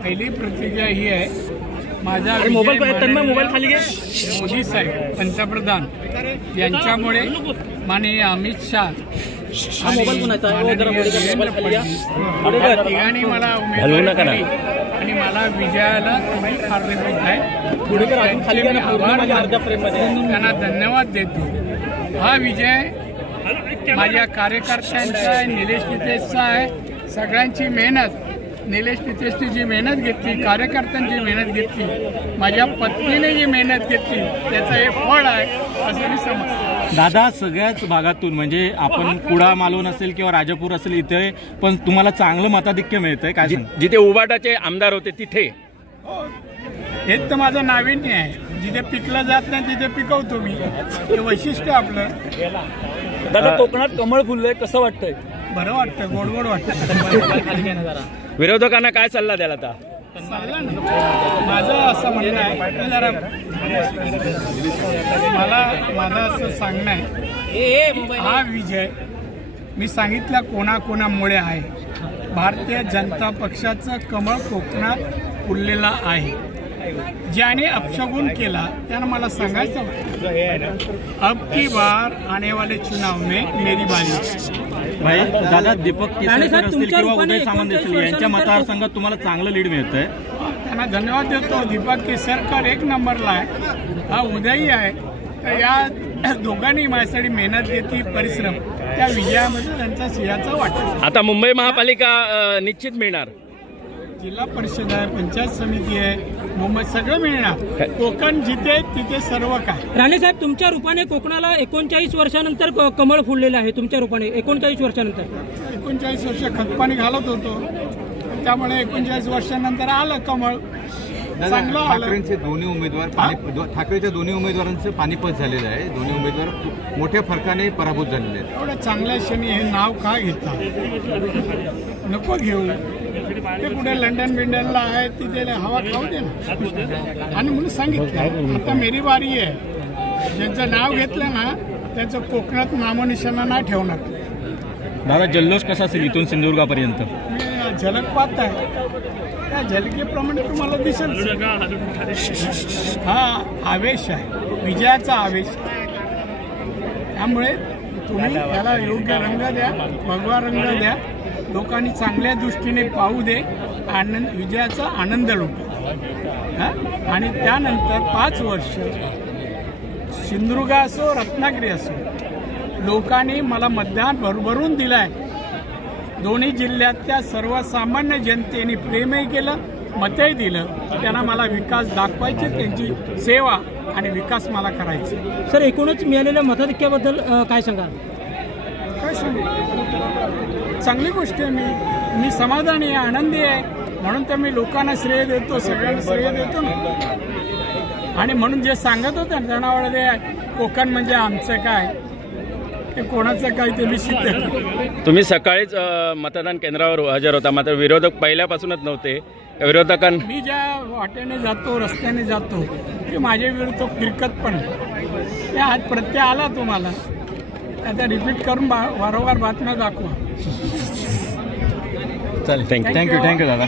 पहिली प्रतिक्रिया ही आहे, माझा मोबाईल खाली घे। मोदी साहेब पंतप्रधान यांच्यामुळे माननीय अमित शाह तिघांनी मला उमेदवारी दिली आणि मला विजयाला तुम्ही कारणीभूत आहे। त्यांना धन्यवाद देतो। हा विजय माझ्या कार्यकर्त्यांचा आहे, निलेश नितेशचा आहे। सगळ्यांची मेहनत, निलेश नितेशची जी मेहनत घेतली, कार्यकर्त्यांची मेहनत घेतली, माझ्या पत्नीने जी मेहनत घेतली, त्याचं हे फळ आहे असं मी समजतो। दादा, सगळ्याच भागातून म्हणजे आपण कुडा मालवण असेल किंवा राजापूर असेल इथे पण तुम्हाला चांगलं मताधिक्य मिळतंय काय? जिथे उबाटाचे आमदार होते तिथे हेच तर माझं नाविन्य आहे। जिथे पिकलं जात नाही तिथे पिकवतो मी, हे वैशिष्ट्य आपलं। दादा, कोकणात कमळ फुललंय, कसं वाटतंय? बरं वाटतं, गोड गोड वाटतं। विरोधकांना काय सल्ला द्याल आता? सल्ला नाही, माझं असं म्हणणं आहे, जरा माझं असं सांगणं आहे, हा विजय मी सांगितलं कोणाकोणामुळे आहे। भारतीय जनता पक्षाचं कमळ कोकणात फुललेला आहे। ज्याने अपशगुन केला त्यानं मला सांगायचं, अब की बार आने वाले चुनाव में मेरी बारी। भाई दादा, दीपक केसरकर असतील किंवा उदय सामंत असतील यांच्या मतदारसंघात तुम्हाला चांगलं लीड मिळतंय, त्यांना धन्यवाद देतो। दीपक केसरकर एक नंबरला आहे, हा उदयही आहे। तर या दोघांनी माझ्यासाठी मेहनत घेतली, परिश्रम, त्या विजयामध्ये त्यांचा सिंहाचा वाटा। आता मुंबई महापालिका निश्चित मिळणार, जिल्हा परिषद आहे, पंचायत समिती आहे, मुंबई सगळं मिळणार। कोकण जिथे तिथे सर्व काय। राणे साहेब, तुमच्या रूपाने कोकणाला 39 वर्षानंतर कमळ फुललेलं आहे। तुमच्या रूपाने 39 वर्षानंतर 39 वर्ष खतपाणी घालत होतो, त्यामुळे 39 वर्षानंतर आलं कमळ, चांगलं आलं। ठाकरेंचे दोन्ही उमेदवार ठाकरेच्या दोन्ही उमेदवारांचं पानिपत झालेलं आहे। दोन्ही उमेदवार मोठ्या फरकाने पराभूत झालेले आहेत। एवढ्या चांगल्या क्षणी हे नाव का घेता? नको घेऊ, ते कुठे लंडन बिंडनला आहे, तिथे हवा खाऊ दे ना। आणि म्हणून सांगितलं आता मेरी बारी आहे। ज्यांचं नाव घेतलं ना त्याचं कोकणात नामनिशाणा नाही ठेवणार। दादा, जल्लोष कसा असेल इथून सिंधुदुर्गापर्यंत? मी झलक पाहत आहे, त्या झलकेप्रमाणे तुम्हाला दिसेल। हा आवेश आहे, विजयाचा आवेश आहे। त्यामुळे तुम्ही त्याला योग्य रंग द्या, भगवा रंग द्या, लोकांनी चांगल्या दृष्टीने पाहू दे, आनंद, विजयाचा आनंद लुटू। आणि त्यानंतर 5 वर्ष सिंधुदुर्ग असो रत्नागिरी असो, लोकांनी मला मतदान भरभरून दिलंय। दोन्ही जिल्ह्यातल्या सर्वसामान्य जनतेने प्रेमही केलं, मतही दिलं। त्यांना मला विकास दाखवायचे, त्यांची सेवा आणि विकास मला करायचे। सर, एकूणच मिळालेल्या मताधिक्याबद्दल काय सांगाल? काय सांगू, चांगली गोष्ट आहे। मी समाधानी आहे, आनंदी आहे, म्हणून तर मी लोकांना श्रेय देतो, सगळ्यांना श्रेय देतो ना। आणि म्हणून जे सांगत होते ना जनावरे, कोकण म्हणजे आमचं काय, ते कोणाचं काय ते मी सिद्ध केलं। तुम्ही सकाळीच मतदान केंद्रावर हजर होता, मात्र विरोधक पहिल्यापासूनच नव्हते। विरोधकांना मी ज्या वाटेने जातो, रस्त्याने जातो, ते माझ्या विरुद्ध फिरकत पण ते आज प्रत्यय आला तुम्हाला, आता रिपीट करून वारंवार बातम्या दाखवा। चालेल, थँक्यू दादा।